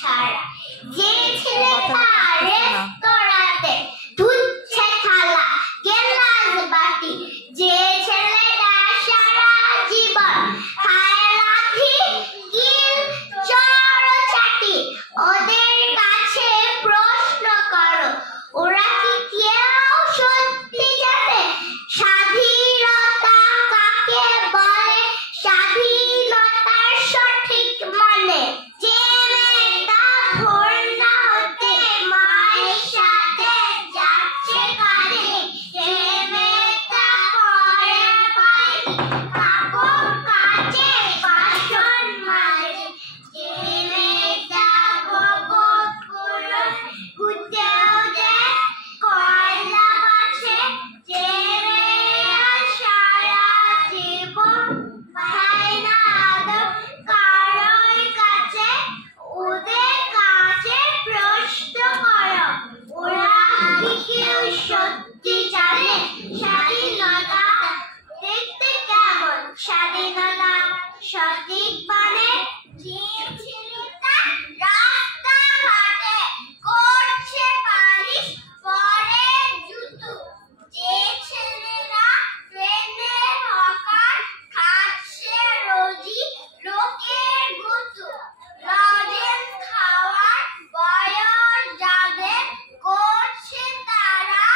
ছাড়া। যে ছেলেটা রেস্তোরাঁতে ধুচ্ছে থালা গ্লাস বাটি, যে ছেলেটা সারা জীবন খায় লাথি কিল চড় চাটি, ওদের কাছে প্রশ্ন করো ওরা কি কেউ সত্যি জানে স্বাধীনতা কাকে বলে, স্বাধীনতার সঠিক মানে। যে মেয়েটা ভোর না হতে মায়ের সাথে যাচ্ছে কাজে, সে মেয়েটা পরে পায়নি কাপড় কাচে বাসন মাজে, যে মেয়েটা গোবরগুলো গুতেও দেয় কয়লা মাছে, যে মেয়েরা সারা জীবন পায় না আদর কারোর কাছে, ওদের কাছে প্রশ্ন করো ওরা কি কেউ সত্যি জানে স্বাধীনতা দেখতে কেমন, স্বাধীনতা সঠিক মানে। যে ছেলেটা রাস্তাঘাটে করছে পালিশ পরে জুতো, যে ছেলেরা ট্রেনের হকার খাচ্ছে রোজি লোকের গুতু, লজেন্স খাওয়ার বয়স যাদের করছে তারা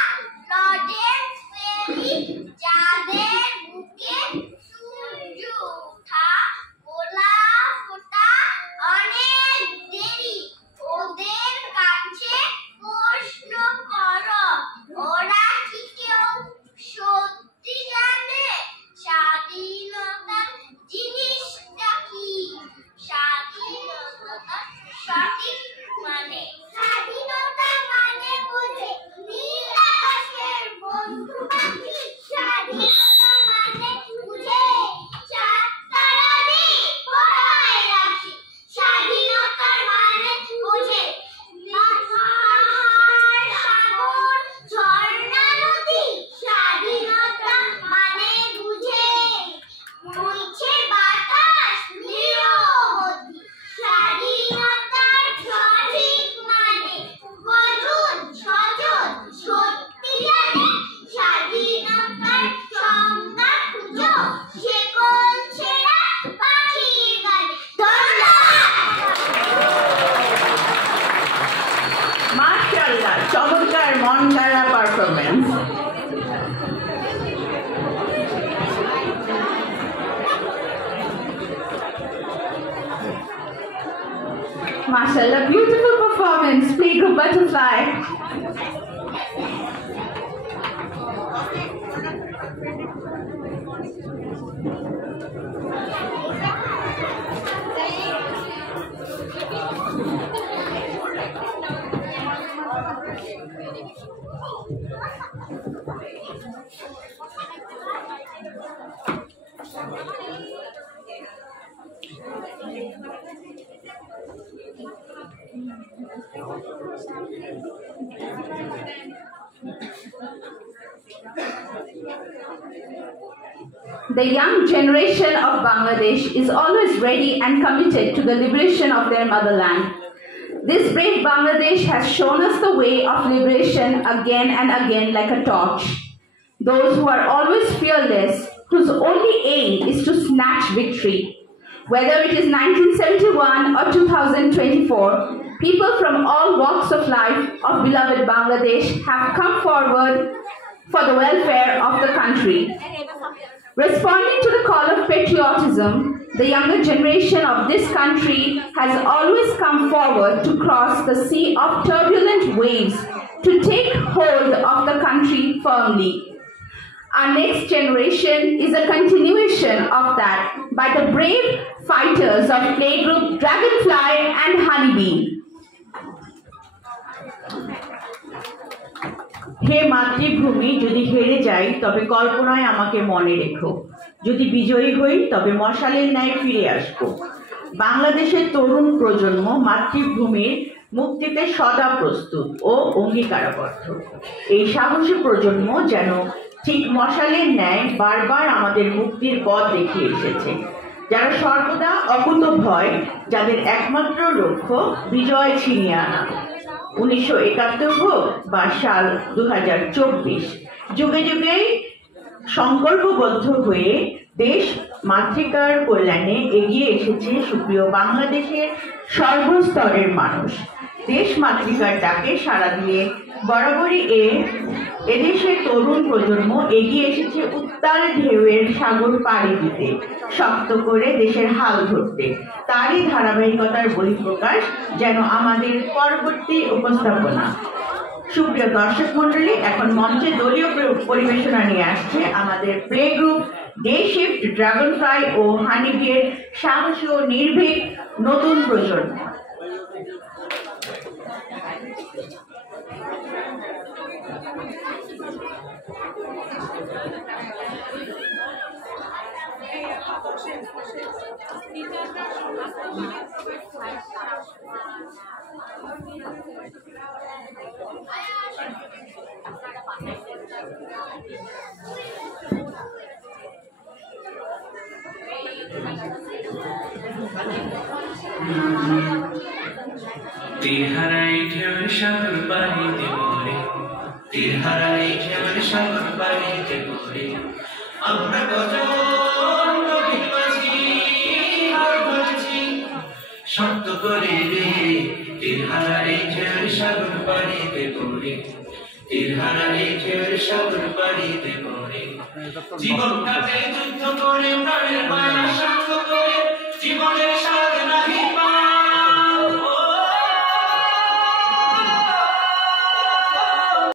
লজেন্স ফেরি, যাদের বুকে সূর্য ওঠা গোলা ফোটা অনেক দেরি, ওদের কাছে প্রশ্ন করো ওরা কি কেউ সত্যি জানে স্বাধীনতার জিনিসটা কি, স্বাধীনতা সঠিক মানে। স্বাধীনতা মানে বুঝে নীল আকাশের বন্ধু পাখি, স্বাধীনতা মানে বুঝে চাঁদ তারা দিয়ে পড়ায় রাখি, স্বাধীনতা মানে বুঝে পাহাড় সাগর ঝর্ণা নদী, স্বাধীনতা মানে বুঝে বইছে বাতাস নিরবধি, স্বাধীনতার সঠিক মানে। গজন সজন সত্যি জানে স্বাধীনতার সংজ্ঞা খুঁজো শেকল ছেঁড়া পাখির গানে। মাশাআল্লাহ, চমৎকার মন গড়া performance. Mashallah, beautiful performance. Playgroup Butterfly. The young generation of Bangladesh is always ready and committed to the liberation of their motherland. This brave Bangladesh has shown us the way of liberation again and again like a torch. Those who are always fearless, whose only aim is to snatch victory. Whether it is 1971 or 2024, people from all walks of life of beloved Bangladesh have come forward for the welfare of the country. Responding to the call of patriotism, the younger generation of this country has always come forward to cross the sea of turbulent waves to take hold of the country firmly. Our next generation is a continuation of that by the brave fighters of Playgroup Dragonfly and Honeybee. হে মাতৃভূমি, যদি হেরে যাই তবে কল্পনায় আমাকে মনে রেখো, যদি বিজয়ী হই তবে মশালের ন্যায় ফিরে আসব। বাংলাদেশের তরুণ প্রজন্ম মাতৃভূমির মুক্তিতে সদা প্রস্তুত ও অঙ্গীকারবদ্ধ। এই সাহসী প্রজন্ম যেন ঠিক মশালের ন্যায় বারবার আমাদের মুক্তির পথ দেখিয়ে এসেছে। যারা সর্বদা অকুতভয়, যাদের একমাত্র লক্ষ্য বিজয় ছিনিয়ে আনা। 1971 হোক বা সাল 2024, যুগে যুগেই সংকল্পবদ্ধ হয়ে দেশ মাতৃকার কল্যাণে এগিয়ে এসেছে সুপ্রিয় বাংলাদেশের সর্বস্তরের মানুষ। দেশ মাতৃকার ডাকে সাড়া দিয়ে বরাবরই এদেশের তরুণ প্রজন্ম এগিয়ে এসেছে উত্তাল ঢেউয়ের সাগর পাড়ি দিতে, শক্ত করে দেশের হাল ধরতে। তারই ধারাবাহিকতার বহিঃপ্রকাশ যেন আমাদের পরবর্তী উপস্থাপনা। সুপ্রিয় দর্শক মন্ডলী, এখন মঞ্চে দলীয় পরিবেশনা নিয়ে আসছে আমাদের play group day shift, dragonfly ও হানিবিয়ের সাহসী ও নির্ভীক নতুন প্রজন্ম। তিহারাই ঢেউর সাগর পানিতে পড়ে, তিহারাই ঢেউর সাগর পানিতে পড়ে, আমরা কজন নবীর মাঝি হার ধরেছি শক্ত করে রে। তিহারাই ঢেউর সাগর পানিতে পড়ে, তিহারাই ঢেউর সাগর পানিতে পড়ে, জীবনটাকে যুদ্ধ করে প্রাণের মায়া শান্ত করে জীবনের